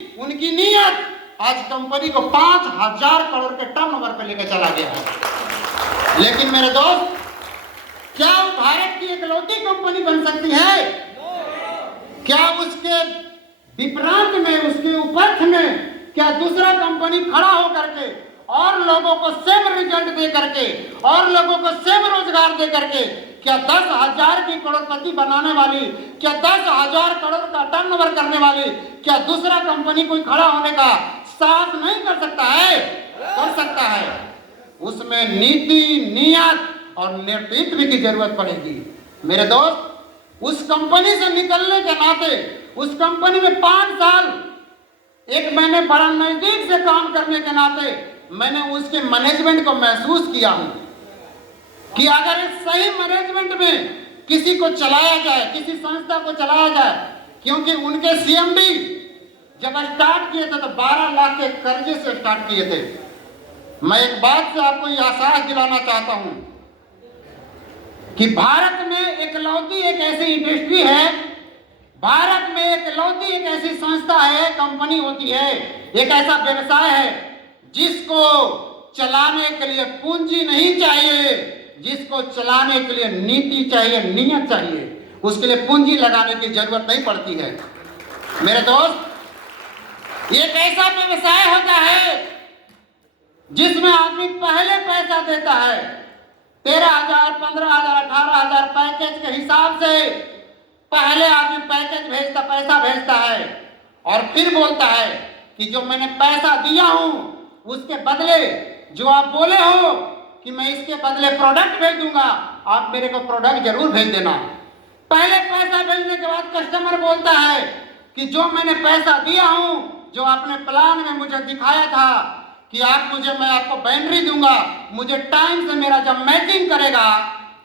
उनकी नीयत आज कंपनी को 5,000 करोड़ के टर्नओवर पे लेकर चला गया है। लेकिन मेरे दोस्त, क्या वो भारत की इकलौती कंपनी बन सकती है? क्या उसके विपरीत में, उसके उपरथ में क्या दूसरा कंपनी खड़ा होकर के और लोगों को सेम रिजल्ट दे करके और लोगों को सेम रोजगार दे करके क्या 10,000 की करोड़पति बनाने वाली, क्या 10,000 करोड़ का टर्नओवर करने वाली, क्या दूसरा कंपनी कोई खड़ा होने का साहस नहीं कर सकता है? कर सकता है। उसमें नीति, नियत और नेतृत्व की जरूरत पड़ेगी। मेरे दोस्त, उस कंपनी से निकलने के नाते, उस कंपनी में 5 साल एक मैंने बड़ा नजदीक से काम करने के नाते मैंने उसके मैनेजमेंट को महसूस किया हूं कि अगर एक सही मैनेजमेंट में किसी को चलाया जाए, किसी संस्था को चलाया जाए, क्योंकि उनके सीएमडी जब स्टार्ट किए थे तो 12 लाख के कर्जे से स्टार्ट किए थे। मैं एक बात से आपको यह आश्वासन दिलाना चाहता हूं कि भारत में इकलौती एक ऐसी इंडस्ट्री है, भारत में इकलौती एक ऐसी संस्था है, कंपनी होती है, एक ऐसा व्यवसाय है जिसको चलाने के लिए पूंजी नहीं चाहिए, जिसको चलाने के लिए नीति चाहिए, नियत चाहिए। उसके लिए पूंजी लगाने की जरूरत नहीं पड़ती है। मेरे दोस्त, एक ऐसा व्यवसाय होता है जिसमें आदमी पहले पैसा देता है 13,000, 15,000, 18,000 पैकेज के हिसाब से पहले आदमी पैकेज भेजता, पैसा भेजता है और फिर बोलता है कि जो मैंने पैसा दिया हूं उसके बदले जो आप बोले हो कि मैं इसके बदले प्रोडक्ट भेज दूंगा, आप मेरे को प्रोडक्ट जरूर भेज देना। पहले पैसा भेजने के बाद कस्टमर बोलता है कि जो मैंने पैसा दिया हूं, जो आपने प्लान में मुझे दिखाया था कि आप मुझे, मैं आपको बैटरी दूंगा, मुझे टाइम से मेरा जब मैचिंग करेगा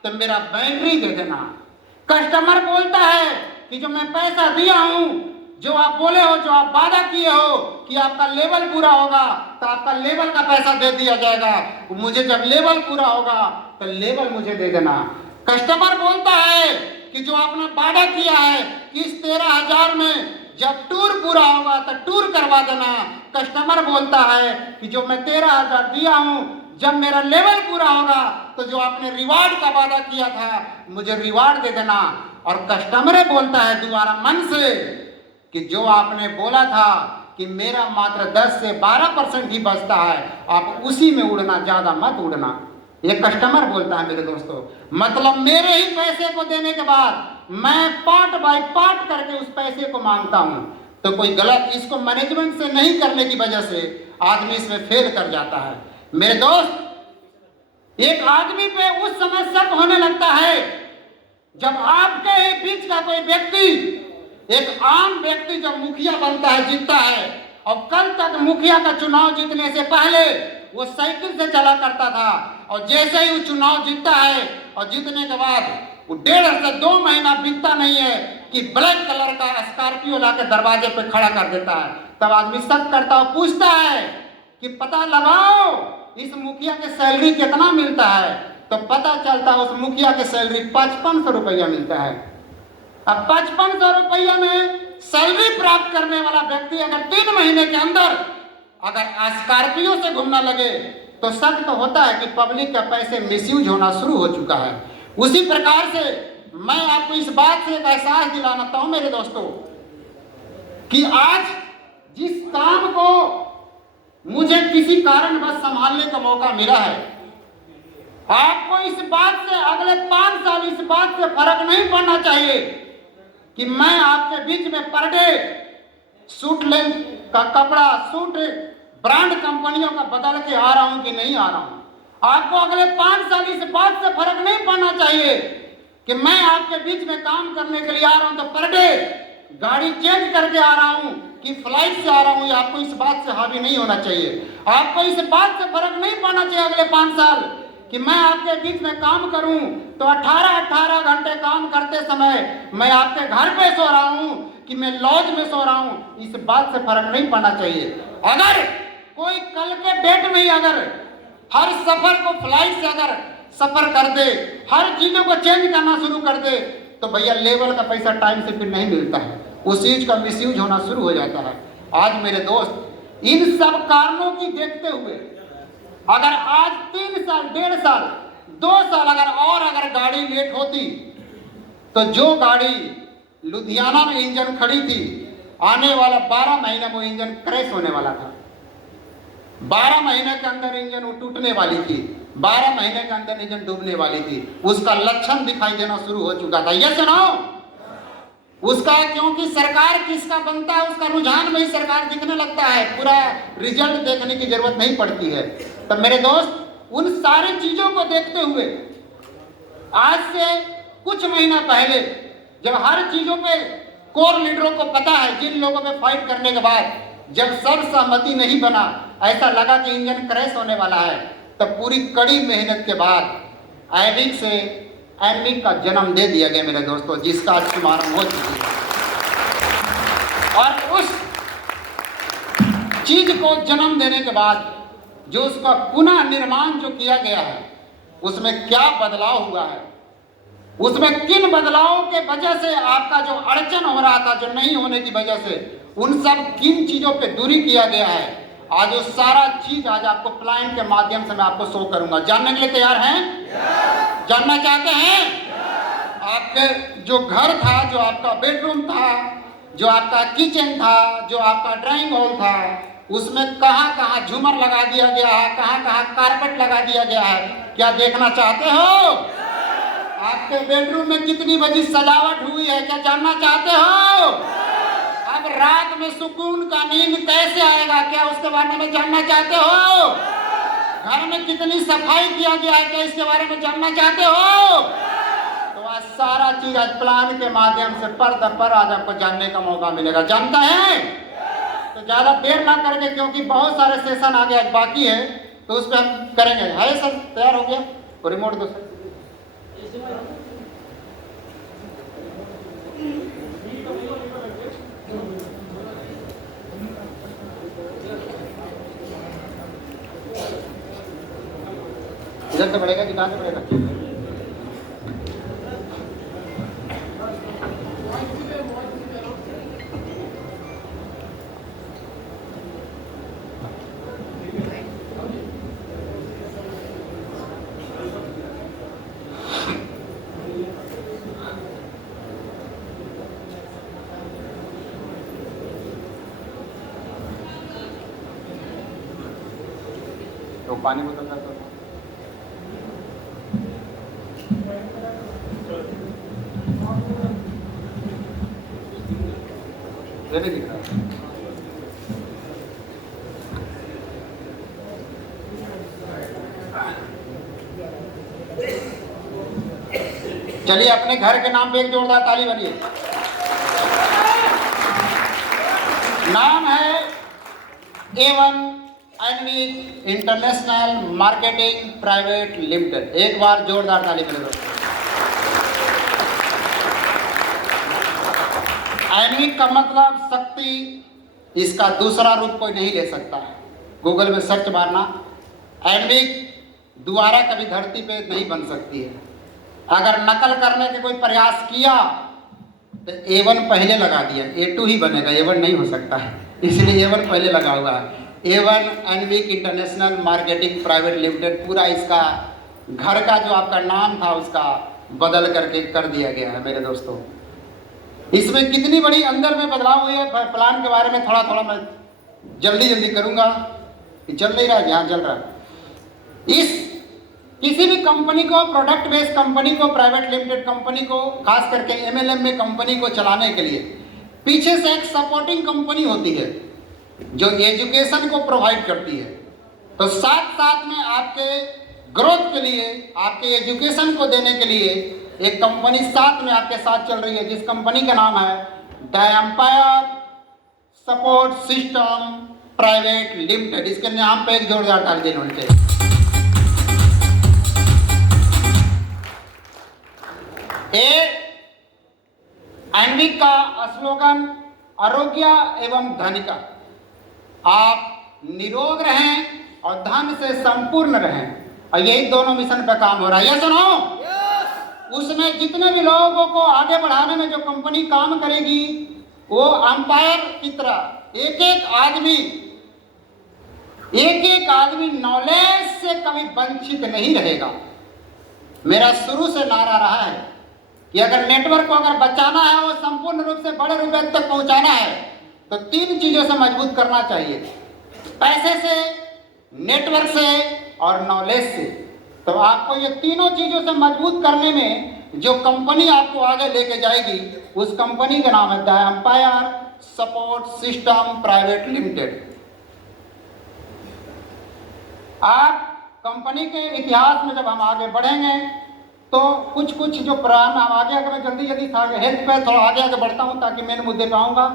तो मेरा बैटरी दे देना। कस्टमर बोलता है कि जो मैं पैसा दिया हूं, जो आप बोले हो, जो आप वादा किए हो कि आपका लेवल पूरा होगा तो आपका लेवल का पैसा दे दिया जाएगा, मुझे जब लेवल पूरा होगा तो लेवल मुझे दे देना। कस्टमर बोलता है कि जो आपने वादा किया है कि इस 13,000 में जब टूर पूरा होगा तो टूर करवा देना। कस्टमर बोलता है कि जो मैं 13,000 दिया हूं, जब मेरा लेवल पूरा होगा तो जो आपने रिवार्ड का वादा किया था मुझे रिवार्ड दे देना। और कस्टमर बोलता है दोबारा मन से कि जो आपने बोला था कि मेरा मात्र 10 से 12% ही बचता है, आप उसी में उड़ना, ज्यादा मत उड़ना। ये कस्टमर बोलता है। मेरे दोस्तों, मतलब मेरे ही पैसे को देने के बाद मैं पार्ट बाय पार्ट करके उस पैसे को मांगता हूं, तो कोई गलत, इसको मैनेजमेंट से नहीं करने की वजह से आदमी इसमें फेल कर जाता है। मेरे दोस्त, एक आदमी पे उस समय शक होने लगता है जब आपके बीच का कोई व्यक्ति, एक आम व्यक्ति जब मुखिया बनता है, जीतता है, और कल तक मुखिया का चुनाव जीतने से पहले वो साइकिल से चला करता था, और जैसे ही वो चुनाव जीतता है और जीतने के बाद वो 1.5 से 2 महीना बीतता नहीं है कि ब्लैक कलर का स्कॉर्पियो लाके दरवाजे पे खड़ा कर देता है। तब आदमी शक करता है, पूछता है कि पता लगाओ इस मुखिया के सैलरी कितना मिलता है, तो पता चलता है उस मुखिया के सैलरी 5500 रुपया मिलता है। अब 5500 रुपया में सैलरी प्राप्त करने वाला व्यक्ति अगर 3 महीने के अंदर अगर स्कॉर्पियो से घूमना लगे तो शक तो होता है कि पब्लिक का पैसे मिसयूज होना शुरू हो चुका है। उसी प्रकार से मैं आपको इस बात से एक एहसास दिलाना चाहता हूं मेरे दोस्तों कि आज जिस काम को मुझे किसी कारणवश संभालने का मौका मिला है, आपको इस बात से अगले 5 साल इस बात से फर्क नहीं पड़ना चाहिए कि मैं आपके बीच में पर डे सूट लेंथ का कपड़ा, सूट ब्रांड कंपनियों का बदल के आ रहा हूं कि नहीं आ रहा हूं। आपको अगले 5 साल इस बात से फर्क नहीं पड़ना चाहिए कि मैं आपके बीच में काम करने के लिए आ रहा हूं तो पर डे गाड़ी चेंज करके आ रहा हूं कि फ्लाइट से आ रहा हूं। आपको इस बात से हावी नहीं होना चाहिए। आपको इस बात से फर्क नहीं पड़ना चाहिए अगले 5 साल कि मैं आपके बीच में काम करूं तो 18 घंटे काम करते समय मैं आपके घर पे सो रहा हूं कि मैं लॉज में सो रहा हूं। इस बात से फर्क नहीं पड़ना चाहिए। अगर कोई कल के डेट में ही अगर हर सफर को फ्लाइट से अगर सफर कर दे, हर चीजों को चेंज करना शुरू कर दे, तो भैया लेवल का पैसा टाइम से फिर नहीं मिलता है, उस चीज का मिसयूज होना शुरू हो जाता है। आज मेरे दोस्त इन सब कारणों की देखते हुए अगर आज 3 साल, 1.5 साल, 2 साल अगर गाड़ी लेट होती तो जो गाड़ी लुधियाना में इंजन खड़ी थी, आने वाला 12 महीने में वो इंजन क्रैश होने वाला था। 12 महीने के अंदर इंजन टूटने वाली थी, 12 महीने के अंदर इंजन डूबने वाली थी। उसका लक्षण दिखाई देना शुरू हो चुका था। ये सुनो, उसका क्योंकि सरकार किसका बनता है उसका रुझान में ही सरकार दिखने लगता है, पूरा रिजल्ट देखने की जरूरत नहीं पड़ती है। तो मेरे दोस्त उन सारी चीजों को देखते हुए आज से कुछ महीना पहले जब हर चीजों पे कोर लीडरों को पता है, जिन लोगों पे फाइट करने के बाद जब सर्वसहमति नहीं बना, ऐसा लगा कि इंजन क्रैश होने वाला है, तब पूरी कड़ी मेहनत के बाद एविक से एमिक का जन्म दे दिया गया मेरे दोस्तों, जिसका आज शुभारंभ हो चुकी है। और उस चीज को जन्म देने के बाद जो उसका पुनः निर्माण जो किया गया है, उसमें क्या बदलाव हुआ है, उसमें किन बदलावों के वजह से आपका जो अड़चन हो रहा था, जो नहीं होने की वजह से, उन सब किन चीजों पे दूरी किया गया है, आज वो सारा चीज आज आपको प्लान के माध्यम से मैं आपको शो करूंगा। जानने के लिए तैयार हैं? जानना चाहते हैं? आपके जो घर था, जो आपका बेडरूम था, जो आपका किचन था, जो आपका ड्राइंग हॉल था, उसमें कहाँ कहाँ झूमर लगा दिया गया है, कहाँ कहाँ कारपेट लगा दिया गया है, क्या देखना चाहते हो? आपके बेडरूम में कितनी बजी सजावट हुई है, क्या जानना चाहते हो? अब रात में सुकून का नींद कैसे आएगा, क्या उसके बारे में जानना चाहते हो? घर में कितनी सफाई किया गया है, क्या इसके बारे में जानना चाहते हो? तो आज सारा चीज आज प्लान के माध्यम से पर आज आपको जानने का मौका मिलेगा। जानता है? तो ज्यादा देर ना करके, क्योंकि बहुत सारे सेशन आगे आज बाकी है, तो उस पर हम करेंगे। है सर, तैयार हो गया? तो रिमोट दो सर। इधर से पड़ेगा कि कहाँ से पड़ेगा? तो पानी बोतल का नहीं दिख रहा। चलिए अपने घर के नाम पे एक जोरदार ताली बनिए। नाम है A1 एनविक इंटरनेशनल मार्केटिंग प्राइवेट लिमिटेड। एक बार जोरदार ताली बने दोस्तों। एनविक का मतलब शक्ति, इसका दूसरा रूप कोई नहीं ले सकता है। गूगल में सर्च मारना, एनविक दोबारा कभी धरती पे नहीं बन सकती है। अगर नकल करने के कोई प्रयास किया तो A1 पहले लगा दिया, A2 ही बनेगा, A1 नहीं हो सकता है, इसलिए A1 पहले लगा हुआ है। A1 एनविक इंटरनेशनल मार्केटिंग प्राइवेट लिमिटेड, पूरा इसका घर का जो आपका नाम था उसका बदल करके कर दिया गया है मेरे दोस्तों। इसमें कितनी बड़ी अंदर में बदलाव हुई है, प्लान के बारे में थोड़ा थोड़ा मैं जल्दी करूंगा। चल नहीं रहा है, यहाँ चल रहा है। इस किसी भी कंपनी को, प्रोडक्ट बेस्ड कंपनी को, प्राइवेट लिमिटेड कंपनी को, खास करके MLM में कंपनी को चलाने के लिए पीछे से एक सपोर्टिंग कंपनी होती है जो एजुकेशन को प्रोवाइड करती है। तो साथ साथ में आपके ग्रोथ के लिए, आपके एजुकेशन को देने के लिए एक कंपनी साथ में आपके साथ चल रही है, जिस कंपनी का नाम है the empire support system private limited. इसके नाम पे एक जोरदार ताली देनी होनी चाहिए। एनविक का स्लोगन आरोग्य एवं धन का, आप निरोग रहें और धन से संपूर्ण रहें, और यही दोनों मिशन पे काम हो रहा है। ये सुनो, उसमें जितने भी लोगों को आगे बढ़ाने में जो कंपनी काम करेगी वो अंपायर की तरह एक एक आदमी नॉलेज से कभी वंचित नहीं रहेगा। मेरा शुरू से नारा रहा है कि अगर नेटवर्क को अगर बचाना है और संपूर्ण रूप से बड़े रूप तक पहुंचाना है तो 3 चीजों से मजबूत करना चाहिए, पैसे से, नेटवर्क से और नॉलेज से। तो आपको ये तीनों चीजों से मजबूत करने में जो कंपनी आपको आगे लेके जाएगी उस कंपनी का नाम है the empire support system private limited. आप कंपनी के इतिहास में जब हम आगे बढ़ेंगे तो कुछ जो पुराना हम आगे मैं जल्दी हेल्थ पे थोड़ा आगे बढ़ता हूँ ताकि मेन मुद्दे पे आऊँगा।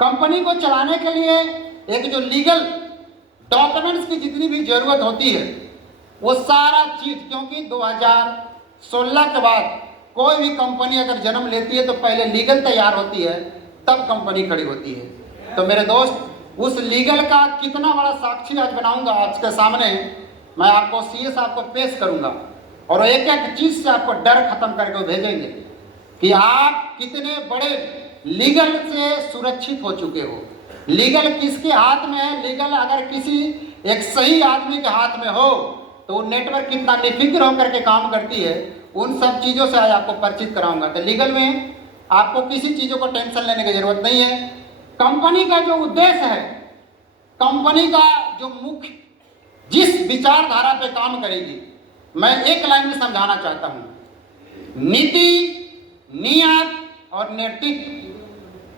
कंपनी को चलाने के लिए एक जो लीगल डॉक्यूमेंट्स की जितनी भी जरूरत होती है वो सारा चीज, क्योंकि 2016 के बाद कोई भी कंपनी अगर जन्म लेती है तो पहले लीगल तैयार होती है तब कंपनी खड़ी होती है। तो मेरे दोस्त, उस लीगल का कितना बड़ा साक्षी आज बनाऊंगा आज के सामने, मैं आपको सीए साहब को पेश करूंगा और एक एक चीज से आपको डर खत्म करके भेजेंगे कि आप कितने बड़े लीगल से सुरक्षित हो चुके हो। लीगल किसके हाथ में है? लीगल अगर किसी एक सही आदमी के हाथ में हो तो वो नेटवर्क कितना निफिक्र होकर के काम करती है, उन सब चीज़ों से आज आपको परिचित कराऊंगा। तो लीगल में आपको किसी चीज़ों को टेंशन लेने की जरूरत नहीं है। कंपनी का जो उद्देश्य है, कंपनी का जो मुख्य जिस विचारधारा पे काम करेगी, मैं एक लाइन में समझाना चाहता हूं। नीति, नियत और नैतिक,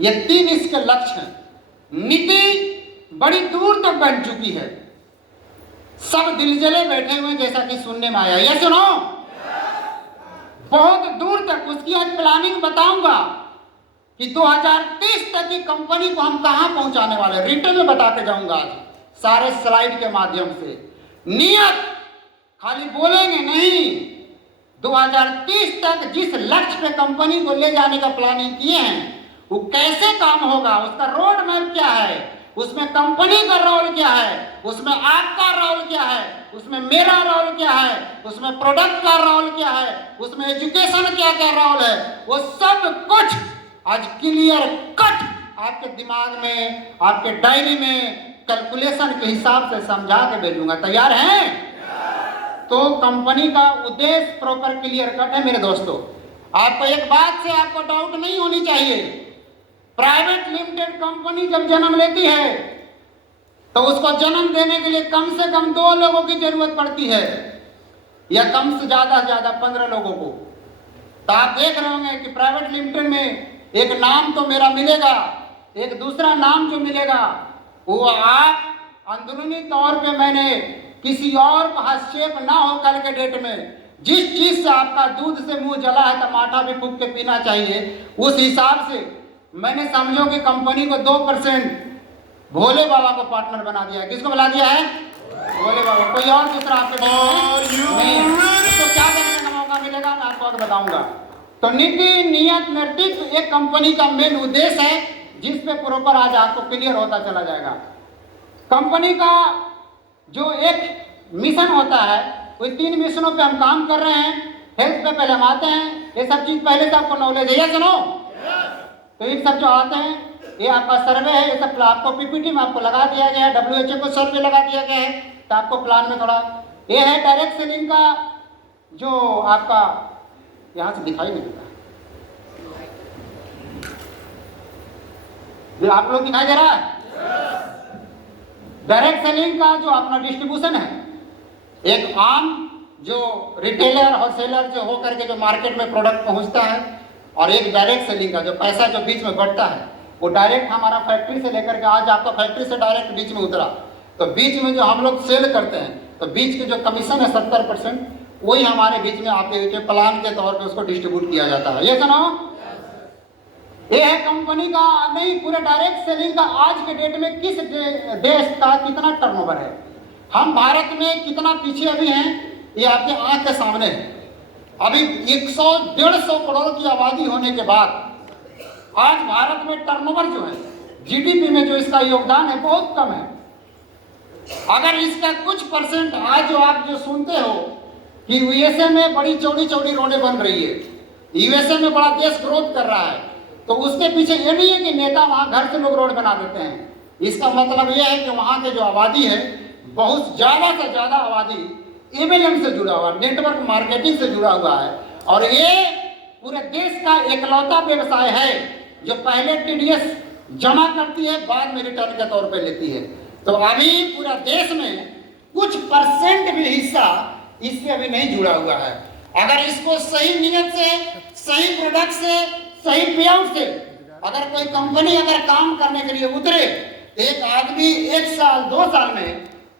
ये 3 इसके लक्ष्य हैं। नीति बड़ी दूर तक बन चुकी है, सब दिलजले बैठे हुए जैसा कि सुनने में आया। ये सुनो, बहुत दूर तक उसकी आज प्लानिंग बताऊंगा कि 2030 तक की कंपनी को हम कहां पहुंचाने वाले, रिटर्न में बता के जाऊंगा आज सारे स्लाइड के माध्यम से। नियत खाली बोलेंगे नहीं, 2030 तक जिस लक्ष्य पे कंपनी को ले जाने का प्लानिंग किए हैं वो कैसे काम होगा, उसका रोड मैप क्या है, उसमें कंपनी का रोल क्या है, उसमें आपका रोल क्या है, उसमें मेरा रोल क्या है, उसमें प्रोडक्ट का रोल क्या है, उसमें एजुकेशन क्या रोल है, वो सब कुछ आज क्लियर कट आपके दिमाग में, आपके डायरी में कैलकुलेशन के हिसाब से समझा के भेजूंगा। तैयार हैं? तो कंपनी का उद्देश्य प्रॉपर क्लियर कट है। मेरे दोस्तों, आपको एक बात से आपको डाउट नहीं होनी चाहिए, प्राइवेट लिमिटेड कंपनी जब जन्म लेती है तो उसको जन्म देने के लिए कम से कम 2 लोगों की जरूरत पड़ती है, या कम से ज्यादा 15 लोगों को। तो आप देख रहे होंगे कि प्राइवेट लिमिटेड में एक नाम तो मेरा मिलेगा, एक दूसरा नाम जो मिलेगा वो आप अंदरूनी तौर पे मैंने किसी और को हस्तक्षेप ना हो कल के डेट में, जिस चीज से आपका दूध से मुंह जला है टमाटा भी फूंक के पीना चाहिए, उस हिसाब से मैंने समझो कि कंपनी को 2% भोले बाबा को पार्टनर बना दिया है। किसको बना दिया है? भोले बाबा। कोई और दूसरा आपके नहीं है। तो क्या करने का मौका मिलेगा मैं आपको आगे बताऊंगा। तो नीति, नियत, नैतिक एक कंपनी का मेन उद्देश्य है जिस पे प्रॉपर आज आपको क्लियर होता चला जाएगा। कंपनी का जो एक मिशन होता है, वो 3 मिशनों पे हम काम कर रहे हैं। हेल्थ पे पहले हम आते हैं, ये सब चीज पहले से आपको नॉलेज है, ये सुनो। तो ये सब जो आते हैं, ये आपका सर्वे है, ये सब आपको पीपीटी में आपको लगा दिया गया है, WHO को सर्वे लगा दिया गया है, तो आपको प्लान में थोड़ा ये है। डायरेक्ट सेलिंग का जो आपका यहाँ से दिखाई नहीं देता, आप लोग दिखाई दे रहा है? डायरेक्ट सेलिंग का जो अपना डिस्ट्रीब्यूशन है, एक आम जो रिटेलर होलसेलर जो होकर के जो मार्केट में प्रोडक्ट पहुंचता है, और एक डायरेक्ट सेलिंग का जो पैसा जो बीच में बढ़ता है, वो डायरेक्ट हमारा फैक्ट्री से लेकर के आज आपका फैक्ट्री से डायरेक्ट बीच में उतरा, तो बीच में जो हम लोग सेल करते हैं तो बीच के जो कमीशन है 70%, वही हमारे बीच में आपके प्लान के तौर पे उसको डिस्ट्रीब्यूट किया जाता है। ये सुनो, ये है कंपनी का नहीं, पूरे डायरेक्ट सेलिंग का आज के डेट में किस देश का कितना टर्नओवर है, हम भारत में कितना पीछे अभी हैं, ये आपके आंख के सामने है। अभी 100-150 करोड़ की आबादी होने के बाद आज भारत में टर्नओवर जो है, जीडीपी में जो इसका योगदान है बहुत कम है। अगर इसका कुछ परसेंट आज जो आप जो सुनते हो कि यूएसए में बड़ी चौड़ी चौड़ी रोडें बन रही है, यूएसए में बड़ा देश ग्रोथ कर रहा है, तो उसके पीछे ये नहीं है कि नेता वहाँ घर से लोग रोड बना देते हैं। इसका मतलब ये है कि वहाँ के जो आबादी है, बहुत ज़्यादा से ज़्यादा आबादी MLM से जुड़ा हुआ, नेटवर्क मार्केटिंग से जुड़ा हुआ है। और ये पूरे देश का एकलौता व्यवसाय है जो पहले TDS जमा करती है, बाद में रिटर्न के तौर पे लेती है। तो अभी पूरा देश में कुछ % भी हिस्सा इससे अभी नहीं जुड़ा हुआ है। अगर इसको सही नियत से, सही प्रोडक्ट से, सही पेआउट से अगर कोई कंपनी अगर काम करने के लिए उतरे, एक आदमी 1 साल 2 साल में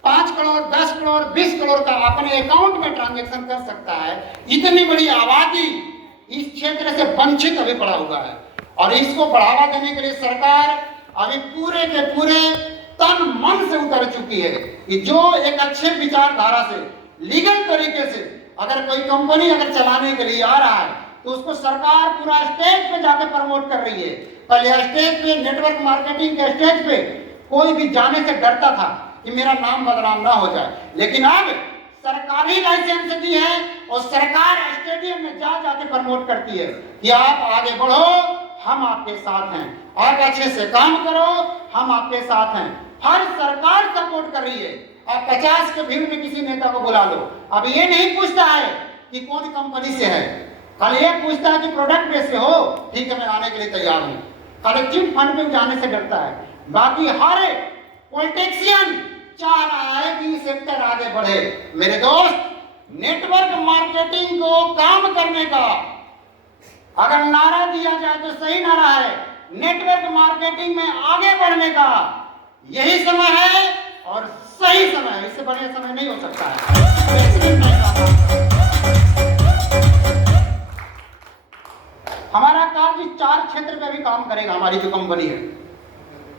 5 करोड़ 10 करोड़ 20 करोड़ का अपने अकाउंट में ट्रांजैक्शन कर सकता है। इतनी बड़ी आबादी इस क्षेत्र से वंचित अभी पड़ा हुआ है। और इसको बढ़ावा देने के लिए सरकार अभी पूरे के पूरे तन मन से उतर चुकी है कि जो एक अच्छे विचारधारा से, लीगल तरीके से अगर कोई कंपनी अगर चलाने के लिए आ रहा है तो उसको सरकार पूरा स्टेज पे जाके प्रमोट कर रही है। पहले स्टेज पे, नेटवर्क मार्केटिंग के स्टेज पे कोई भी जाने से डरता था कि मेरा नाम बदनाम ना हो जाए, लेकिन अब सरकारी लाइसेंस दी है और सरकार स्टेडियम में जा जाके प्रमोट करती है कि आप आगे बढ़ो, हम आपके साथ हैं, आप अच्छे से काम करो, हम आपके साथ हैं। हर सरकार सपोर्ट कर रही है। आप 50 के भीड़ में किसी नेता को बुला लो, अब ये नहीं पूछता है कि कौन कंपनी से है, कल ये पूछता है कि प्रोडक्ट बेस से हो, ठीक है मैं आने के लिए तैयार हूँ। कलेक्टिव फंड में जाने से डरता है। बाकी हर पॉलिटिशियन चाह रहा है कि सेक्टर आगे बढ़े। मेरे दोस्त, नेटवर्क मार्केटिंग को काम करने का अगर नारा दिया जाए तो सही नारा है, नेटवर्क मार्केटिंग में आगे बढ़ने का यही समय है और सही समय है। इससे बढ़िया समय नहीं हो सकता है। हमारा कार्य 4 क्षेत्र पे भी काम करेगा। हमारी जो कंपनी है,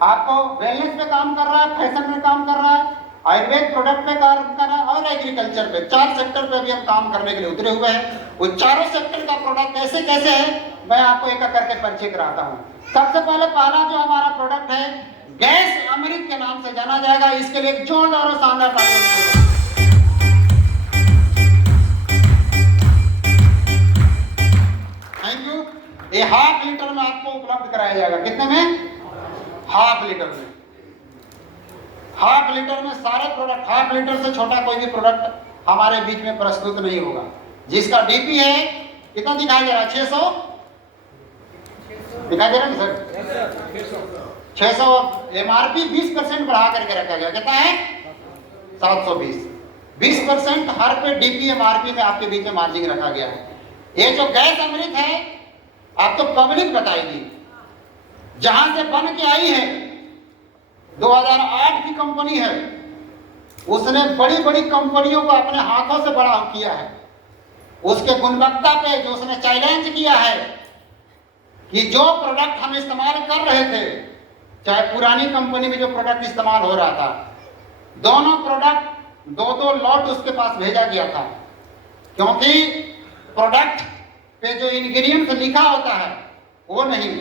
आपको वेलनेस पे काम कर रहा है, फैशन में काम कर रहा है, आयुर्वेद प्रोडक्ट पे काम कर रहा है और एग्रीकल्चर पे। 4 सेक्टर पे भी हम काम करने के लिए उतरे हुए हैं। वो चारों सेक्टर का प्रोडक्ट कैसे कैसे है मैं आपको एक एक करके परिचय कराता हूँ। सबसे पहले पहला जो हमारा प्रोडक्ट है, गैस अमृत के नाम से जाना जाएगा। इसके लिए एक जोरदार और शानदार तालियां। Thank you. ये 1/2 लीटर में आपको उपलब्ध कराया जाएगा। कितने में? 1/2 लीटर में। 1/2 लीटर में सारे प्रोडक्ट, 1/2 लीटर से छोटा कोई भी प्रोडक्ट हमारे बीच में प्रस्तुत नहीं होगा। जिसका डीपी है कितना दिखाई दे रहा है? 600 दिखाई दे रहा है सर? 600। MRP 20% बढ़ा करके रखा गया। कितना है? 720। 20% हर पे DP MRP में आपके बीच में मार्जिन रखा गया है। ये जो गैस अमृत है आप तो पब्लिक बताएगी, जहां से बन के आई है 2008 की कंपनी है, उसने बड़ी बड़ी कंपनियों को अपने हाथों से बड़ा किया है। उसके गुणवत्ता पे जो उसने चैलेंज किया है कि जो प्रोडक्ट हम इस्तेमाल कर रहे थे, चाहे पुरानी कंपनी में जो प्रोडक्ट इस्तेमाल हो रहा था, दोनों प्रोडक्ट 2-2 लॉट उसके पास भेजा गया था। क्योंकि प्रोडक्ट पे जो इंग्रेडिएंट्स लिखा होता है वो नहीं,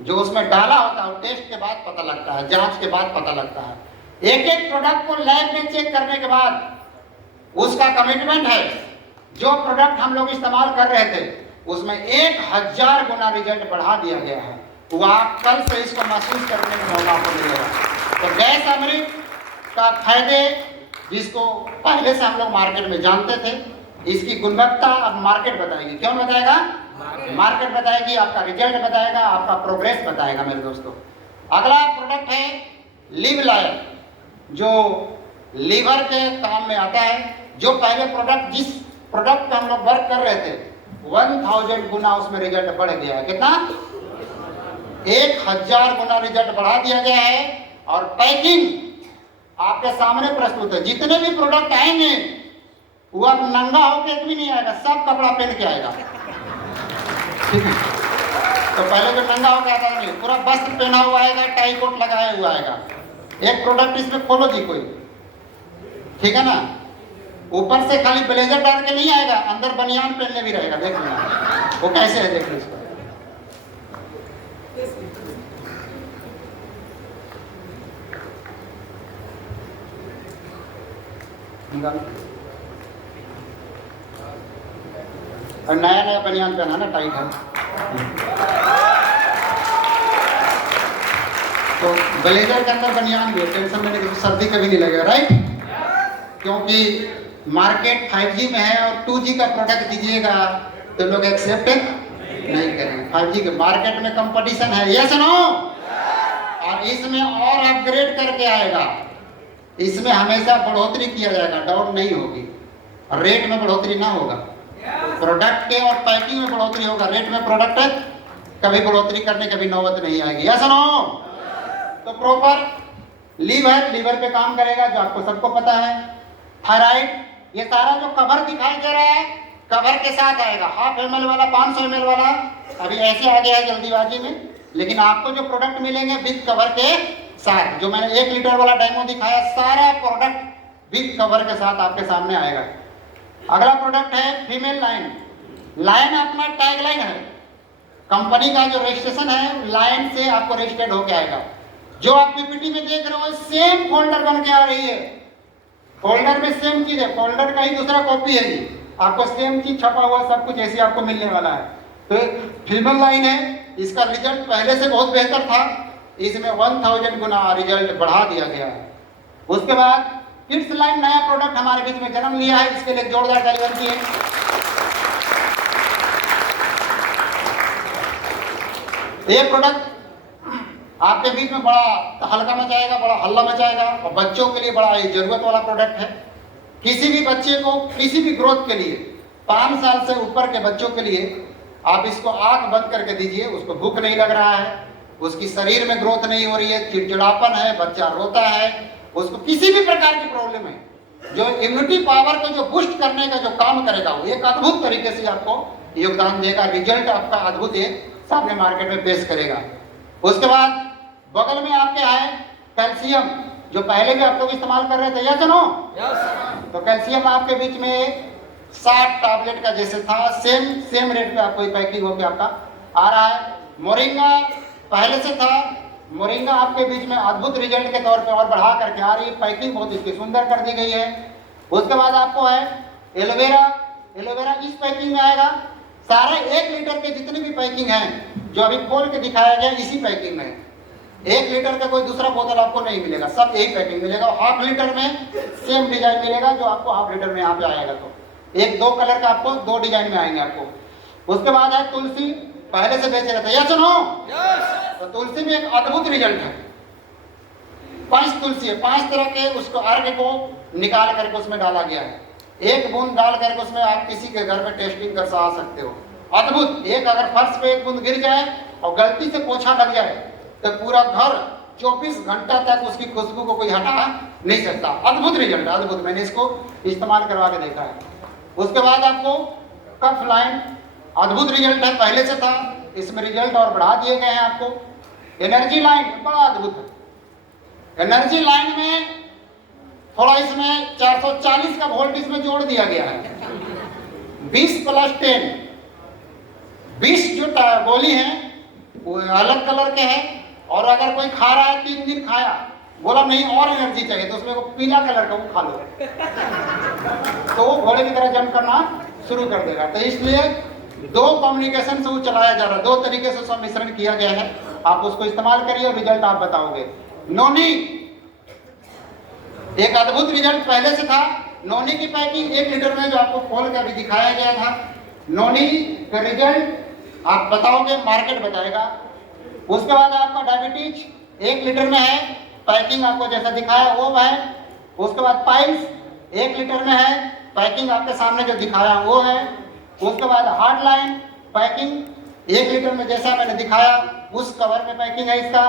जो उसमें डाला होता है वो टेस्ट के बाद पता लगता है, जांच के बाद पता लगता है। एक एक प्रोडक्ट को लैब में चेक करने के बाद उसका कमिटमेंट है। जो प्रोडक्ट हम लोग इस्तेमाल कर रहे थे उसमें 1000 गुना रिजल्ट बढ़ा दिया गया है। वो आप कल से इसको महसूस करने का मौका आपको मिलेगा। तो गैस अमृत का फायदे जिसको पहले से हम लोग मार्केट में जानते थे, इसकी गुणवत्ता अब मार्केट बताएगी। क्यों बताएगा? मार्केट बताएगी, आपका रिजल्ट बताएगा, आपका प्रोग्रेस बताएगा। मेरे दोस्तों, अगला प्रोडक्ट है लिव लायर, जो लीवर के काम में आता है। जो पहले प्रोडक्ट, जिस प्रोडक्ट पे हम लोग वर्क कर रहे थे, 1000 गुना उसमें रिजल्ट बढ़ गया है। कितना? 1000 गुना रिजल्ट बढ़ा दिया गया है। और पैकिंग आपके सामने प्रस्तुत है। जितने भी प्रोडक्ट आएंगे वो अब नंगा होकर भी नहीं आएगा, सब कपड़ा पहन के आएगा। ठीक है? तो पहले जो नंगा होकर आता नहीं, पूरा वस्त्र पहना हुआ आएगा, टाई कोट लगाया हुआ आएगा। एक प्रोडक्ट इसमें खोलो दी कोई, ठीक है ना? ऊपर से खाली ब्लेजर डाल के नहीं आएगा, अंदर बनियान पहनने भी रहेगा। देख लेना वो कैसे है, देख लो इसको। और नया नया बनियान पहना ना, टाइट है। ब्लेजर के अंदर बनियान भी है, टेंशन में नहीं, सर्दी कभी नहीं लगेगा, राइट? क्योंकि मार्केट 5G में है और 2G का प्रोडक्ट दीजिएगा तो लोग एक्सेप्ट नहीं करेंगे। 5G के मार्केट में कंपटीशन है, यस नो? और इसमें और अपग्रेड करके आएगा, इसमें हमेशा बढ़ोतरी किया जाएगा, डाउन नहीं होगी। रेट में बढ़ोतरी ना होगा, प्रोडक्ट के और पैकिंग में बढ़ोतरी होगा, रेट में प्रोडक्ट कभी बढ़ोतरी करने कभी नौबत नहीं आएगी, यस नो? तो प्रॉपर लीवर, लीवर पे काम करेगा जो आपको सबको पता है। थायराइड, ये सारा जो कवर दिखाई दे रहा है कवर के साथ आएगा। 1/2 ml वाला, 500 ml वाला अभी ऐसे आ गया है जल्दीबाजी में, लेकिन आपको जो प्रोडक्ट मिलेंगे विद कवर के साथ, जो मैंने 1 लीटर वाला डेमो दिखाया, सारा प्रोडक्ट विद कवर के साथ आपके सामने आएगा। अगला प्रोडक्ट है फीमेल लाइन। लाइन अपना टैगलाइन है, कंपनी का जो रजिस्ट्रेशन है लाइन से आपको रजिस्टर्ड होके आएगा। जो आप पीपीटी में देख रहे हो सेम फोल्डर बन के आ रही है, फोल्डर में सेम चीज है, फोल्डर का ही दूसरा कॉपी है, आपको सेम चीज छपा हुआ सब कुछ ऐसे आपको मिलने वाला है। तो फीमेल लाइन है, इसका रिजल्ट पहले से बहुत बेहतर था, इसमें 1000 गुना रिजल्ट बढ़ा दिया गया है। उसके बाद किड्स लाइन नया प्रोडक्ट हमारे बीच में जन्म लिया है, इसके लिए जोरदार ताली बनती है। ये प्रोडक्ट आपके बीच में बड़ा हल्का मचाएगा, बड़ा हल्ला मचाएगा, और बच्चों के लिए बड़ा जरूरत वाला प्रोडक्ट है। किसी भी बच्चे को किसी भी ग्रोथ के लिए 5 साल से ऊपर के बच्चों के लिए आप इसको आंख बंद करके दीजिए, उसको भूख नहीं लग रहा है, उसकी शरीर में ग्रोथ नहीं हो रही है, चिड़चिड़ापन है, बच्चा रोता है, उसको किसी भी प्रकार की प्रॉब्लम है, जो इम्यूनिटी पावर को जो बूस्ट करने का जो काम करेगा वो एक अद्भुत तरीके से आपको योगदान देगा, रिजल्ट आपका अद्भुत है, सामने मार्केट में पेश करेगा। उसके बाद बगल में आपके आए कैल्शियम, जो पहले भी आप लोग इस्तेमाल कर रहे थे, या सुनो? तो कैल्शियम आपके बीच में 60 टैबलेट का जैसे था, सेम रेट पे आपको पैकिंग होकर आपका आ रहा है। मोरिंगा पहले से था, मोरिंगा आपके बीच में अद्भुत रिजल्ट के तौर पे और बढ़ा करके आ रही है, पैकिंग बहुत इसकी सुंदर कर दी गई है। उसके बाद आपको है एलोवेरा, एलोवेरा इस पैकिंग में आएगा। सारे 1 लीटर के जितनी भी पैकिंग है जो अभी खोल के दिखाया गया इसी पैकिंग में, 1 लीटर का कोई दूसरा बोतल आपको नहीं मिलेगा, सब यही पैकिंग मिलेगा। 1/2 लीटर में सेम डिजाइन मिलेगा जो आपको 1/2 लीटर में यहाँ पे आएगा, तो 1-2 कलर का आपको 2 डिजाइन में आएंगे आपको। उसके बाद है तुलसी, पहले से बेच रहे थे, या सुनो? तो तुलसी में एक अद्भुत रिजल्ट है। 5 तुलसी है, 5 तरह के, उसको अर्घ को निकाल करके उसमें डाला गया है। 1 बूंद डाल करके उसमें आप किसी के घर में टेस्टिंग कर सकते हो, अद्भुत। एक अगर फर्श पे 1 बूंद गिर जाए और गलती से पोछा लग जाए तो पूरा घर 24 घंटा तक उसकी खुशबू को कोई हटा नहीं सकता। अद्भुत रिजल्ट, अद्भुत, मैंने इसको इस्तेमाल करवा के देखा है। उसके बाद आपको कफ लाइन, अद्भुत रिजल्ट है, पहले से था, इसमें रिजल्ट और बढ़ा दिए गए हैं आपको। एनर्जी लाइन बड़ा अद्भुत है, एनर्जी लाइन में थोड़ा इसमें 440 का वोल्ट इसमें जोड़ दिया गया है। 20 + 10, 20 जो गोली है वो अलग कलर के हैं, और अगर कोई खा रहा है 3 दिन खाया, बोला नहीं और एनर्जी चाहिए, तो उसमें वो पीला कलर का वो खा लो, तो वो घोड़े की तरह जंप करना शुरू कर देगा। तो इसलिए 2 कम्युनिकेशन से वो चलाया जा रहा है, 2 तरीके से उसका मिश्रण किया गया है। आप उसको इस्तेमाल करिए और रिजल्ट आप बताओगे। नोनी, एक अद्भुत रिजल्ट पहले से था। नोनी की पैकिंग 1 लीटर में जो आपको खोल कर भी दिखाया गया था, नोनी का रिजल्ट आप बताओगे, मार्केट बताएगा। उसके बाद आपका डायबिटीज 1 लीटर में है, पैकिंग आपको जैसा दिखाया वो है। उसके बाद पाइल्स 1 लीटर में है, पैकिंग आपके सामने जो दिखाया वो है। उसके बाद हार्ड लाइन पैकिंग 1 लीटर में जैसा मैंने दिखाया उस कवर में पैकिंग है इसका।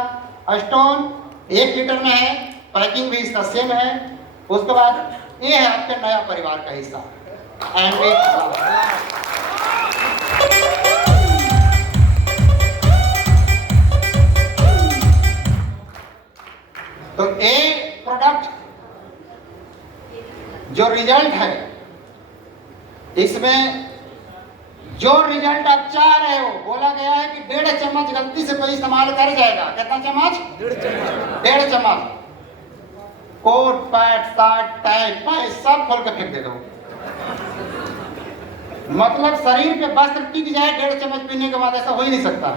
स्टोन 1 लीटर में है, पैकिंग भी इसका सेम है। उसके बाद ये है आपके नया परिवार का हिस्सा। तो ये प्रोडक्ट जो रिजल्ट है, इसमें जो रिजल्ट आप चाह रहे हो, बोला गया है कि 1.5 चम्मच गलती से कोई इस्तेमाल कर जाएगा। कितना चम्मच? 1.5 चम्मच। कोट, पैंट, शर्ट, टाई, पाई सब खोल कर फेंक दे दो। मतलब शरीर पे वस्त्र टिक जाए 1.5 चम्मच पीने के बाद, ऐसा हो ही नहीं सकता।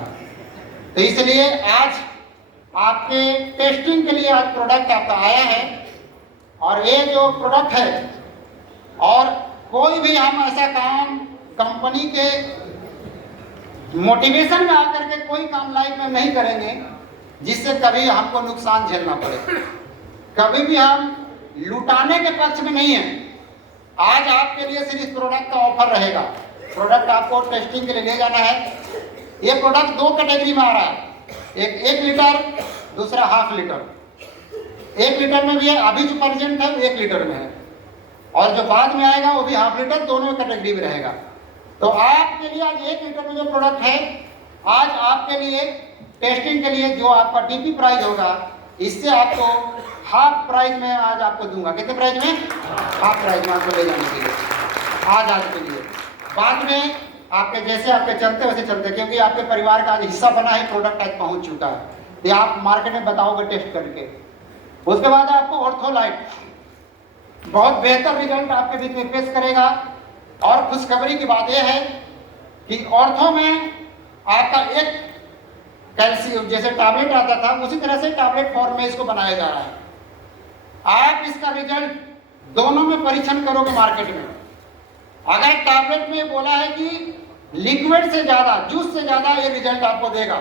तो इसलिए आज आपके टेस्टिंग के लिए आज प्रोडक्ट आपका आया है। और ये जो प्रोडक्ट है, और कोई भी हम ऐसा काम कंपनी के मोटिवेशन में आकर के कोई काम लाइफ में नहीं करेंगे जिससे कभी हमको नुकसान झेलना पड़े। कभी भी हम लुटाने के पक्ष में नहीं है। आज आपके लिए सिर्फ इस प्रोडक्ट का ऑफर रहेगा। प्रोडक्ट आपको टेस्टिंग के लिए ले जाना है। ये प्रोडक्ट दो कैटेगरी में आ रहा है, एक 1 लीटर, दूसरा हाफ लीटर। 1 लीटर में भी है, अभी जो प्रेजेंट है वो 1 लीटर में है, और जो बाद में आएगा वो भी हाफ लीटर, दोनों कैटेगरी में रहेगा। तो आपके लिए आज 1 लीटर में जो प्रोडक्ट है, आज आपके लिए टेस्टिंग के लिए जो आपका डीपी प्राइस होगा, इससे आपको हाफ प्राइस में आज आपको दूंगा। कितने प्राइस में? हाफ प्राइस में आपको ले जाने के लिए आज के लिए। बाद में आपके जैसे आपके चलते वैसे चलते, क्योंकि आपके परिवार का आज हिस्सा बना है, प्रोडक्ट आज पहुंच चुका है, ये आप मार्केट में बताओगे टेस्ट करके। उसके बाद आपको ऑर्थोलाइट बहुत बेहतर रिजल्ट आपके बीच में पेश करेगा। और खुशखबरी की बात यह है कि ऑर्थो में आपका एक कैल्शियम जैसे टैबलेट आता था, उसी तरह से टैबलेट फॉर्म में इसको बनाया जा रहा है। आप इसका रिजल्ट दोनों में परीक्षण करोगे मार्केट में। अगर टैबलेट में बोला है कि लिक्विड से ज्यादा, जूस से ज्यादा ये रिजल्ट आपको देगा,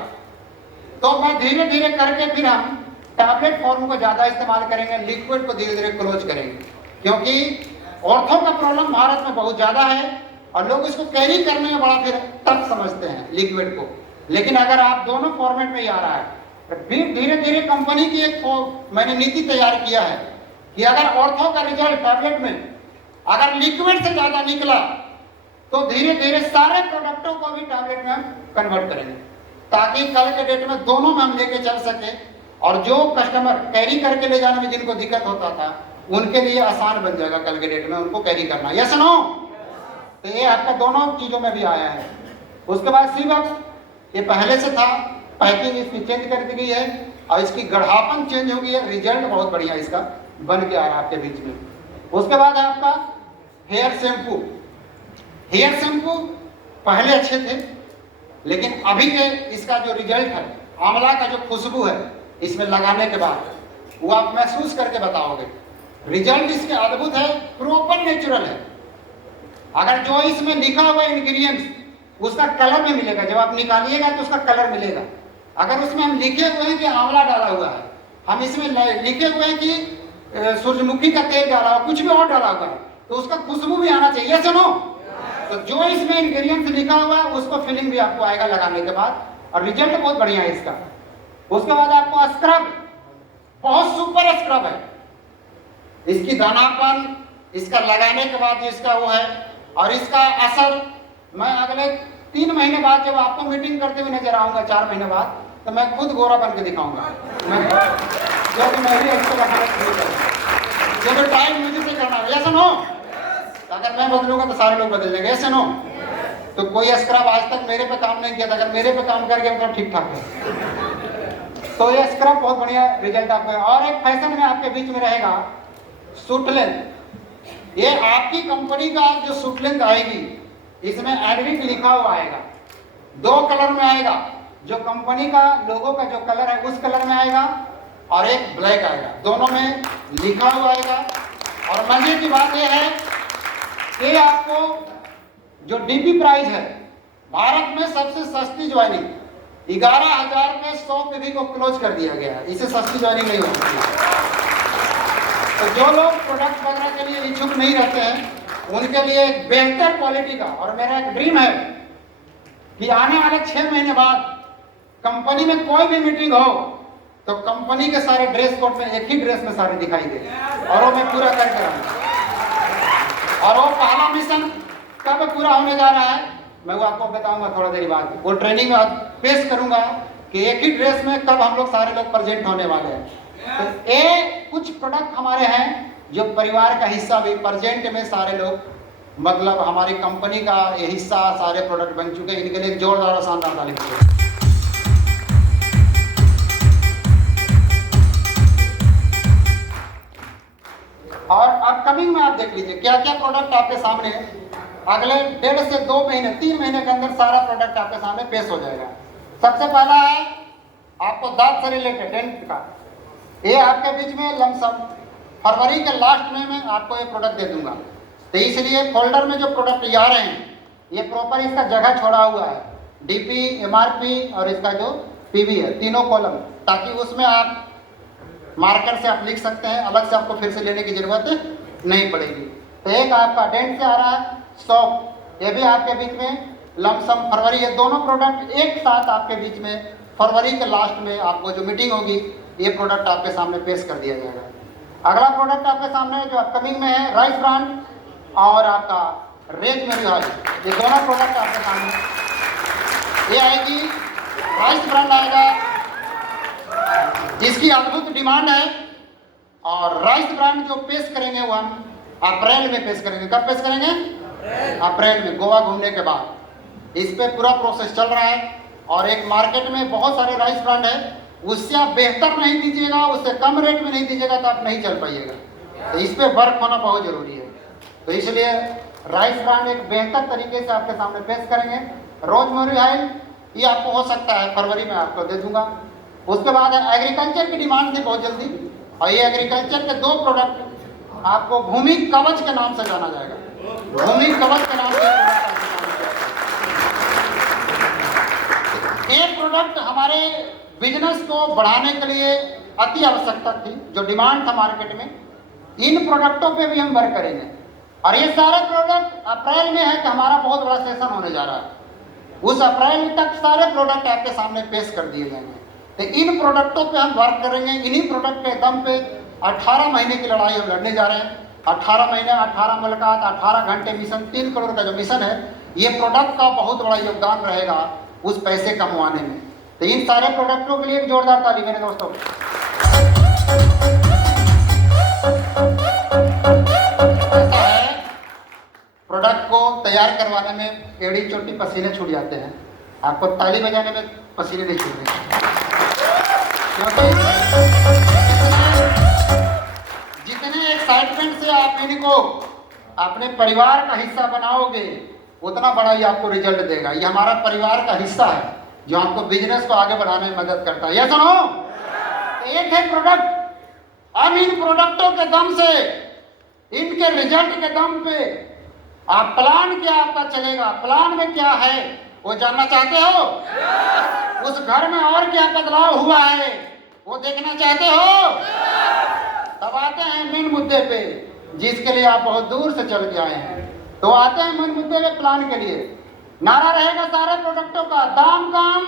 तो मैं धीरे धीरे करके फिर हम टैबलेट फॉर्म को ज्यादा इस्तेमाल करेंगे, लिक्विड को धीरे धीरे क्लोज करेंगे। क्योंकि ऑर्थो का प्रॉब्लम भारत में बहुत ज्यादा है और लोग इसको कैरी करने में बड़ा फिर टफ समझते हैं लिक्विड को। लेकिन अगर आप दोनों फॉर्मेट में ही आ रहा है, फिर धीरे धीरे कंपनी की एक मैंने नीति तैयार किया है कि अगर ऑर्थो का रिजल्ट टैबलेट में अगर लिक्विड से ज्यादा निकला तो धीरे धीरे सारे प्रोडक्टों को भी टैबलेट में हम कन्वर्ट करेंगे, ताकि कल के डेट में दोनों में हम लेके चल सके। और जो कस्टमर कैरी करके ले जाने में जिनको दिक्कत होता था, उनके लिए आसान बन जाएगा कल के डेट में उनको कैरी करना। Yes no? तो ये आपका दोनों चीजों में भी आया है। उसके बाद सिर्फ ये पहले से था, पैकिंग इसकी चेंज कर दी गई है और इसकी गढ़ापन चेंज हो गई है। रिजल्ट बहुत बढ़िया इसका बन के आ रहा है आपके बीच में। उसके बाद है आपका हेयर शैम्पू। हेयर शैम्पू पहले अच्छे थे, लेकिन अभी के इसका जो रिजल्ट है, आंवला का जो खुशबू है इसमें लगाने के बाद, वो आप महसूस करके बताओगे। रिजल्ट इसके अद्भुत है, प्रॉपर नेचुरल है। अगर जो इसमें लिखा हुआ इंग्रेडिएंट्स उसका कलर में मिलेगा, जब आप निकालिएगा तो उसका कलर मिलेगा। अगर उसमें हम लिखे हुए हैं कि आंवला डाला हुआ है, हम इसमें लिखे हुए हैं कि सूरजमुखी का तेल डाला हुआ, कुछ भी और डाला हुआ है, तो उसका खुशबू भी आना चाहिए। सुनो, तो जो इसमें इंग्रेडिएंट्स लिखा हुआ है उसको फीलिंग भी आपको आएगा लगाने के बाद, और रिजल्ट बहुत बढ़िया है इसका। उसके बाद आपको स्क्रब, बहुत सुपर स्क्रब है। इसकी दानापन, इसका लगाने के बाद इसका वो है, और इसका असर मैं अगले 3 महीने बाद जब आपको मीटिंग करते हुए नजर आऊंगा, 4 महीने बाद, तो मैं खुद गोरा बन के दिखाऊंगा। जो टाइम मुझे से करना है, ऐसा नो, अगर मैं बदलूंगा तो सारे लोग बदल जाएंगे। ऐसे नो, तो कोई स्क्रब आज तक मेरे पे काम नहीं किया था, अगर मेरे पे काम कर गया तो ठीक ठाक है। तो ये स्क्रब बहुत बढ़िया रिजल्ट आपको। और एक फैशन में आपके बीच में रहेगा सूट लेंथ। ये आपकी कंपनी का जो सूट लेंथ आएगी, इसमें एडविक लिखा हुआ आएगा, 2 कलर में आएगा। जो कंपनी का लोगो का जो कलर है उस कलर में आएगा, और एक ब्लैक आएगा, दोनों में लिखा हुआ आएगा। और मजे की बात यह है कि आपको जो डीपी प्राइस है, भारत में सबसे सस्ती ज्वाइनिंग 11,000 में 100 पीवी को क्लोज कर दिया गया है। इससे सस्ती ज्वाइनिंग नहीं होती। तो जो लोग प्रोडक्ट वगैरह के लिए इच्छुक नहीं रहते हैं, उनके लिए एक बेहतर क्वालिटी का, और मेरा एक ड्रीम है कि आने वाले 6 महीने बाद कंपनी में कोई भी मीटिंग हो तो कंपनी के सारे ड्रेस कोड में एक ही ड्रेस में सारे दिखाई दे, और वो मैं पूरा करके आऊंगा। और वो पहला मिशन कब पूरा होने जा रहा है मैं वो आपको बताऊंगा थोड़ा देर बाद। वो ट्रेनिंग में पेश करूंगा कि एक ही ड्रेस में कब हम लोग सारे लोग प्रेजेंट होने वाले हैं। तो ये कुछ प्रोडक्ट हमारे हैं जो परिवार का हिस्सा भी प्रेजेंट में सारे लोग, मतलब हमारी कंपनी का ये हिस्सा सारे प्रोडक्ट बन चुके हैं। इनके लिए जोरदार शानदार ताली बजाइए। और अपकमिंग में आप देख लीजिए क्या क्या प्रोडक्ट आपके सामने है। अगले 1.5 से 2 महीने 3 महीने के अंदर सारा प्रोडक्ट आपके सामने पेश हो जाएगा। सबसे पहला है आपको दांत से रिलेटेड डेंट का, ये आपके बीच में लमसम फरवरी के लास्ट में मैं आपको ये प्रोडक्ट दे दूंगा। तो इसलिए फोल्डर में जो प्रोडक्ट आ रहे हैं ये प्रॉपर इसका जगह छोड़ा हुआ है, डीपी, एमआरपी और इसका जो पीवी है, तीनों कॉलम, ताकि उसमें आप मार्कर से आप लिख सकते हैं, अलग से आपको फिर से लेने की जरूरत नहीं पड़ेगी। तो एक आपका डेंट से आ रहा है सॉफ्ट, ये भी आपके बीच में लमसम फरवरी, ये दोनों प्रोडक्ट एक साथ आपके बीच में फरवरी के लास्ट में आपको जो मीटिंग होगी ये प्रोडक्ट आपके सामने पेश कर दिया जाएगा। अगला प्रोडक्ट आपके सामने जो अपकमिंग में है राइस ब्रांड और आपका रेज मेरी ऑयल, ये दोनों प्रोडक्ट आपके सामने ये आएगी। राइस ब्रांड आएगा, इसकी अद्भुत डिमांड है, और राइस ब्रांड जो पेश करेंगे वो हम अप्रैल में पेश करेंगे। कब पेश करेंगे? अप्रैल में, गोवा घूमने के बाद। इस पे पूरा प्रोसेस चल रहा है और एक मार्केट में बहुत सारे राइस ब्रांड है, उससे आप बेहतर नहीं दीजिएगा, उससे कम रेट में नहीं दीजिएगा तो आप नहीं चल पाइएगा। तो इस पे वर्क होना बहुत जरूरी है। तो इसलिए राइस ब्रांड एक बेहतर तरीके से आपके सामने पेश करेंगे। रोजमेरी ऑयल ये आपको हो सकता है फरवरी में आपको दे दूंगा। उसके बाद एग्रीकल्चर की डिमांड थी बहुत जल्दी, और ये एग्रीकल्चर के दो प्रोडक्ट आपको भूमि कवच के नाम से जाना जाएगा। भूमि कवच के नाम से एक प्रोडक्ट हमारे बिजनेस को बढ़ाने के लिए अति आवश्यकता थी, जो डिमांड था मार्केट में। इन प्रोडक्टों पे भी हम वर्क करेंगे, और ये सारे प्रोडक्ट अप्रैल में है कि हमारा बहुत बड़ा सेशन होने जा रहा है। उस अप्रैल तक सारे प्रोडक्ट आपके सामने पेश कर दिए जाएंगे। तो इन प्रोडक्टों पे हम वर्क करेंगे। इन्हीं प्रोडक्ट के दम पे 18 महीने की लड़ाई हम लड़ने जा रहे हैं। 18 महीने, 18 मुलाकात, 18 घंटे मिशन, 3 करोड़ का जो मिशन है, ये प्रोडक्ट का बहुत बड़ा योगदान रहेगा उस पैसे कमवाने में। तो इन सारे प्रोडक्टों के लिए एक जोरदार ताली मेरे दोस्तों। ऐसा है, प्रोडक्ट को तैयार करवाने में एड़ी चोटी पसीने छूट जाते हैं, आपको ताली बजाने में पसीने नहीं छूटते, क्योंकि जितने एक्साइटमेंट से आप इनको अपने परिवार का हिस्सा बनाओगे उतना बड़ा ही आपको रिजल्ट देगा। ये हमारा परिवार का हिस्सा है जो आपको बिजनेस को आगे बढ़ाने में मदद करता है। ये सुनो, एक है प्रोडक्ट, अब इन प्रोडक्टों के दम से, इनके रिजल्ट के दम पे आप प्लान क्या आपका चलेगा, प्लान में क्या है वो जानना चाहते हो? उस घर में और क्या बदलाव हुआ है वो देखना चाहते हो? तब आते हैं मेन मुद्दे पे, जिसके लिए आप बहुत दूर से चल के आए हैं। तो आते हैं मेन मुद्दे पे, प्लान के लिए। नारा रहेगा सारे प्रोडक्टों का, दाम काम,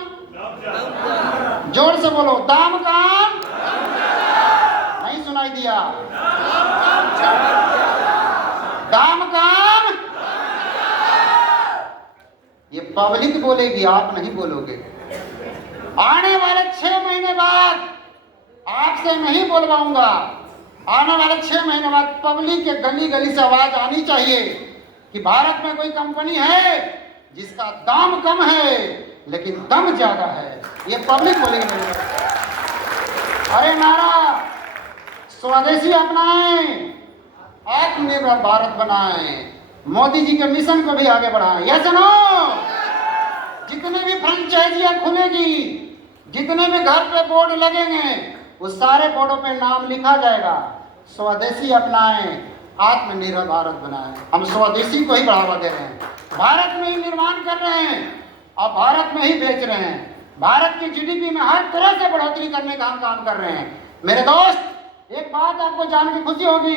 जोर से बोलो, दाम काम, नहीं सुनाई दिया, दाम काम। ये पब्लिक बोलेगी, आप नहीं बोलोगे। आने वाले 6 महीने बाद आपसे नहीं बोलवाऊंगा, आने वाले 6 महीने बाद पब्लिक के गली गली से आवाज आनी चाहिए कि भारत में कोई कंपनी है जिसका दाम कम है लेकिन दम ज्यादा है। ये पब्लिक बोलेगी। अरे नारा स्वदेशी अपनाएं, आत्मनिर्भर भारत बनाएं, मोदी जी के मिशन को भी आगे बढ़ाएं। ये सुनो, जितने भी फ्रेंचाइजियां खुलेगी, जितने भी घर पे बोर्ड लगेंगे, उस सारे बोर्डों पे नाम लिखा जाएगा, स्वदेशी अपनाएं, आत्मनिर्भर भारत बनाएं। हम स्वदेशी को ही बढ़ावा दे रहे हैं, भारत में ही निर्माण कर रहे हैं और भारत में ही बेच रहे हैं। भारत की जीडीपी में हर तरह से बढ़ोतरी करने का हम काम कर रहे हैं। मेरे दोस्त, एक बात आपको जान के खुशी होगी,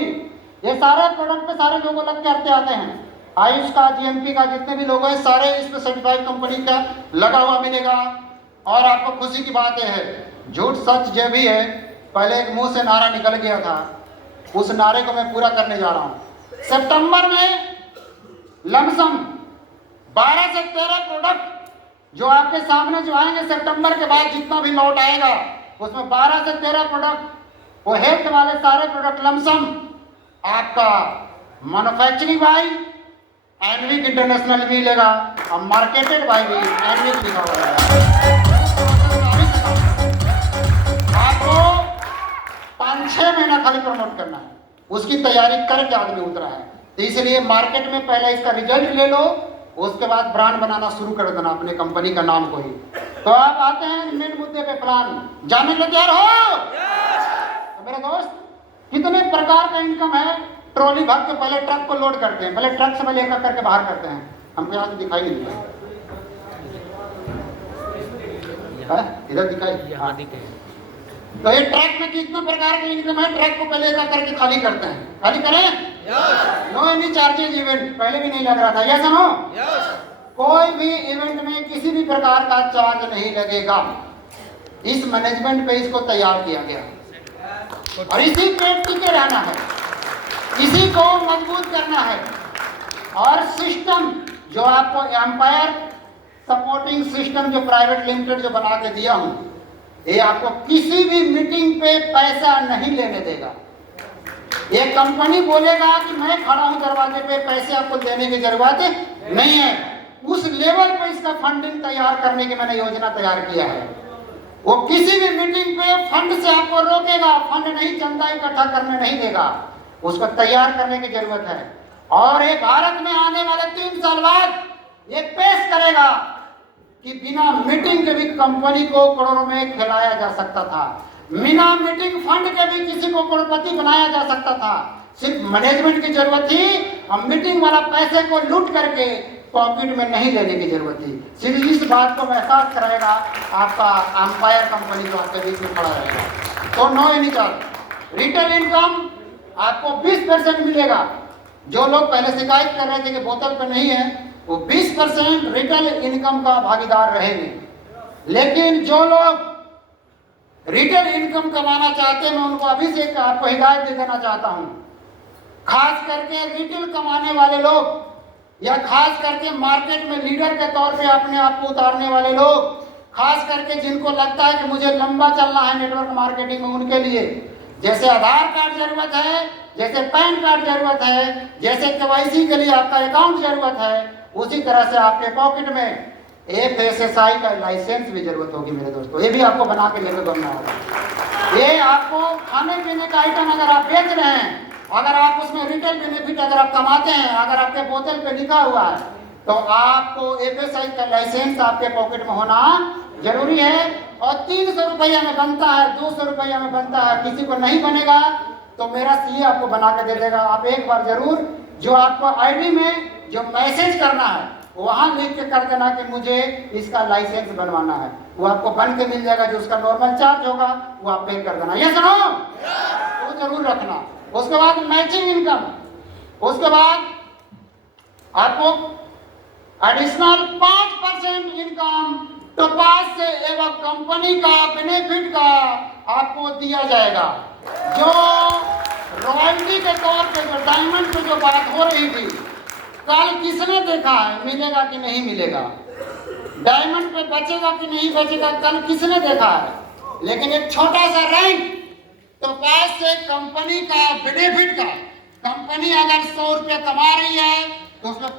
ये सारे प्रोडक्ट पे सारे लोगो लग करते आते हैं। आयुष का, जीएमपी का, जितने भी लोगो हैं सारे इस पे सर्टिफाइड कंपनी का लगा हुआ मिलेगा। और आपको खुशी की बात यह है, झूठ सच जो भी है, पहले एक मुंह से नारा निकल गया था, उस नारे को मैं पूरा करने जा रहा हूं। सितंबर में लमसम 12 से 13 प्रोडक्ट जो आपके सामने जो आएंगे सितंबर के बाद, जितना भी लॉट आएगा उसमें 12 से 13 प्रोडक्ट, वो हेल्थ वाले सारे प्रोडक्ट लमसम आपका मैन्युफैक्चरिंग बाय एनविक इंटरनेशनल भी मिलेगा और मार्केटेड बाय भी एनविक लिखा हुआ है। आपको 5-6 महीना खाली प्रमोट करना है, उसकी तैयारी करके आदमी उतरा है। तो इसलिए मार्केट में पहले इसका रिजल्ट ले लो, उसके बाद ब्रांड बनाना शुरू कर देना अपने कंपनी का नाम को ही। तो आप आते हैं मेन मुद्दे पे, प्लान जानने के लिए तैयार हो? तो मेरे दोस्त, कितने प्रकार का इनकम है। ट्रॉली भर के पहले ट्रक को लोड करते हैं, पहले ट्रक से पहले एक करके बाहर करते हैं। हमको यहाँ से दिखाई नहीं देता, इधर दिखाई, यहाँ दिखाई। तो ये ट्रक में कितने प्रकार के इनकम है। ट्रक को पहले एक करके खाली करते हैं, खाली करें। नो एनी चार्जेज इवेंट, पहले भी नहीं लग रहा था, यस नो? कोई भी इवेंट में किसी भी प्रकार का चार्ज नहीं लगेगा। इस मैनेजमेंट पे इसको तैयार किया गया और इसी पे टिके रहना है, इसी को मजबूत करना है। और सिस्टम जो आपको एम्पायर सपोर्टिंग सिस्टम जो प्राइवेट लिमिटेड जो बना के दिया हूं, ये आपको किसी भी मीटिंग पे पैसा नहीं लेने देगा। ये कंपनी बोलेगा कि मैं खड़ा हूं दरवाजे पे, पैसे आपको देने की जरूरत नहीं है। उस लेवल पे इसका फंडिंग तैयार करने की मैंने योजना तैयार किया है। वो किसी भी मीटिंग पे फंड से आपको रोकेगा, फंड नहीं, चंदा इकट्ठा करने नहीं देगा, उसको तैयार करने की जरूरत है। और ये भारत में आने वाले 3 साल बाद ये पेश करेगा कि बिना मीटिंग के भी कंपनी को करोड़ों में खिलाया जा सकता था, बिना मीटिंग फंड के भी किसी को करोड़पति बनाया जा सकता था। सिर्फ मैनेजमेंट की जरूरत थी, हम मीटिंग वाला पैसे को लूट करके पॉकेट में नहीं लेने की जरूरत थी। सिर्फ इस बात को एहसास कराएगा आपका एम्पायर कंपनी जो आपके बीच में खड़ा रहेगा। तो no any charge. Retail income आपको 20% मिलेगा। जो लोग पहले शिकायत कर रहे थे कि बोतल पे नहीं है, वो 20% रिटेल इनकम का भागीदार रहेंगे। लेकिन जो लोग रिटेल इनकम कमाना चाहते हैं, मैं उनको अभी से आपको हिदायत दे देना चाहता हूं। खास करके रिटेल कमाने वाले लोग या खास करके मार्केट में लीडर के तौर पे अपने आप को उतारने वाले लोग, खास करके जिनको लगता है कि मुझे लंबा चलना है नेटवर्क मार्केटिंग में, उनके लिए जैसे आधार कार्ड जरूरत है, जैसे पैन कार्ड जरूरत है, जैसे केवाईसी के लिए आपका अकाउंट जरूरत है, उसी तरह से आपके पॉकेट में FSSAI का लाइसेंस भी जरूरत होगी मेरे दोस्तों। ये भी आपको बना के लेकर बनना होगा। ये आपको खाने पीने का आइटम अगर आप बेच रहे हैं, अगर आप उसमें रिटेल बेनिफिट अगर आप कमाते हैं, अगर आपके बोतल पे लिखा हुआ है, तो आपको FSSAI का लाइसेंस आपके पॉकेट में होना जरूरी है। और 300 रुपया में बनता है, 200 रुपया में बनता है, किसी को नहीं बनेगा तो मेरा CA आपको बना के दे देगा। आप एक बार जरूर जो आपको ID में जो मैसेज करना है वहां लिख के कर देना कि मुझे इसका लाइसेंस बनवाना है, वो आपको बन के मिल जाएगा। जो उसका नॉर्मल चार्ज होगा वो आप पे कर देना, ये सुनो, वो जरूर रखना। उसके बाद मैचिंग इनकम, उसके बाद आपको एडिशनल 5% इनकम टोपाज से एवं कंपनी का बेनिफिट का आपको दिया जाएगा। जो रॉयल्टी के तौर पे जो डायमंड पे जो बात हो रही थी, कल किसने देखा है मिलेगा कि नहीं मिलेगा, डायमंड पे बचेगा कि नहीं बचेगा, कल किसने देखा है। लेकिन एक छोटा सा रैंक टोपाज से कंपनी का बेनिफिट का, कंपनी अगर 100 रुपया कमा रही है तो उसमें